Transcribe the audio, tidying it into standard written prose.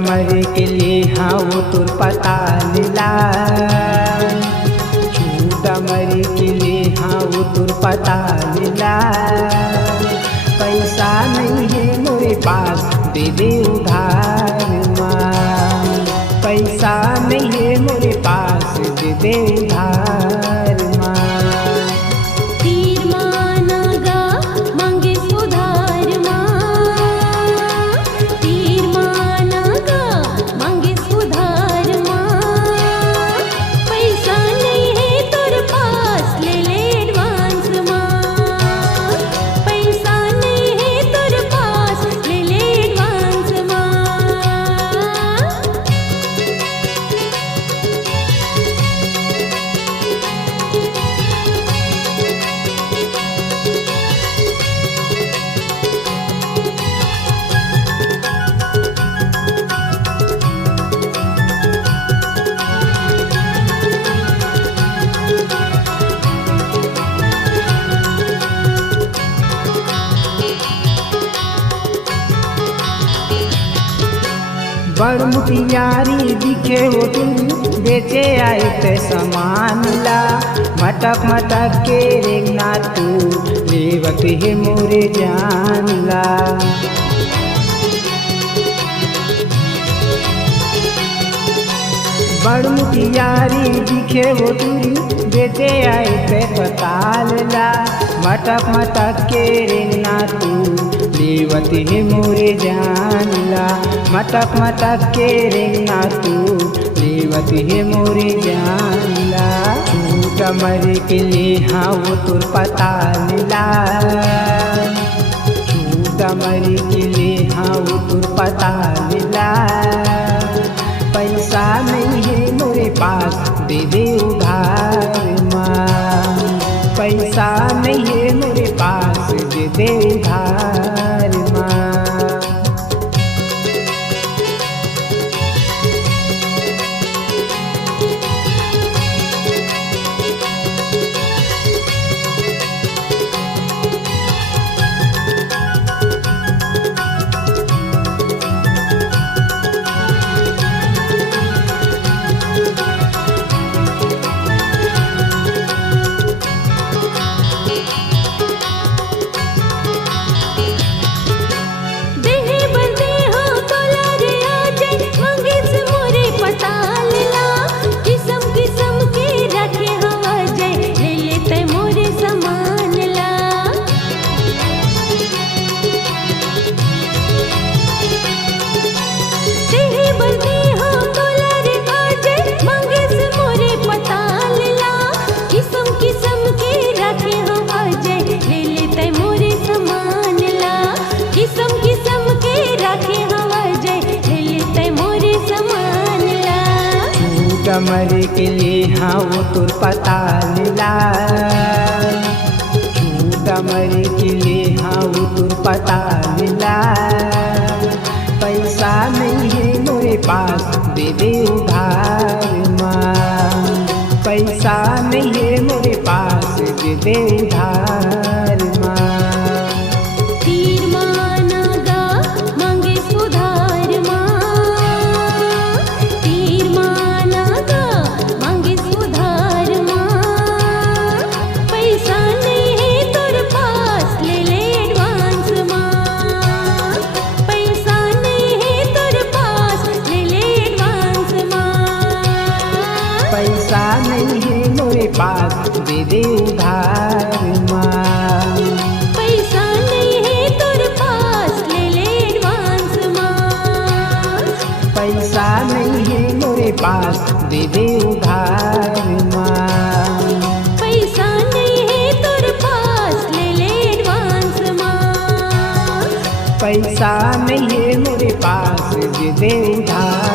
मरे के लिए हाँ वो तुर पता लीला, झूठा मरे के लिए हाँ वो तुर पता लीला। पैसा नहीं है मेरे पास दे दे उधार माँ, पैसा नहीं है मेरे पास दे दे उधार माँ। तीर मानागा मांगे सुधार माँ, तीर मानागा मांगे सुधार माँ। पैसा नहीं है तोर पास ले ले एडवांस माँ, पैसा नहीं है तोर पास ले ले एडवांस माँ। बड़ मुटियारी दिखे वो तुम बेचे आए ते सामान ला। मटक मटक के रेंगना तू लेवत है मोरे जान ला। बड़ मुटियारी दिखे वो तुम बेचे आए ते पताल ला। मटक मटक के रेंगना तू लेवत है मोरे जान ला। मटक मटक के रेंगना तू लेवत है मोरे जान ला। झूठा मरे के लिए हाँ वो तुर पता लीला, झूठा मरे के लिए हाँ वो तुर पता लीला। पैसा नहीं है मेरे पास दे दे उधार माँ, पैसा नहीं है मेरे पास दे दे उधार माँ। मरे के लिए हाँ वो तुर पता लीला, झूठा मरे के लिए हाँ वो तुर पता लीला। पैसा नहीं है मेरे पास दे दे उधार माँ, पैसा नहीं है मेरे पास दे दे उधार माँ। तीर मानागा मांगे सुधार माँ, तीर मानागा मांगे सुधार माँ। पैसा नहीं है तोर पास ले ले एडवांस माँ, पैसा नहीं है तोर पास ले ले एडवांस माँ। पैसा नहीं है मेरे पास दे दे उधार माँ, पैसा नहीं है तोर पास ले ले एडवांस माँ। पैसा नहीं है मेरे पास दे दे उधार माँ। पैसा नहीं है तोर पास ले ले एडवांस माँ। पैसा नहीं है मोरे पास, दे दे उधार।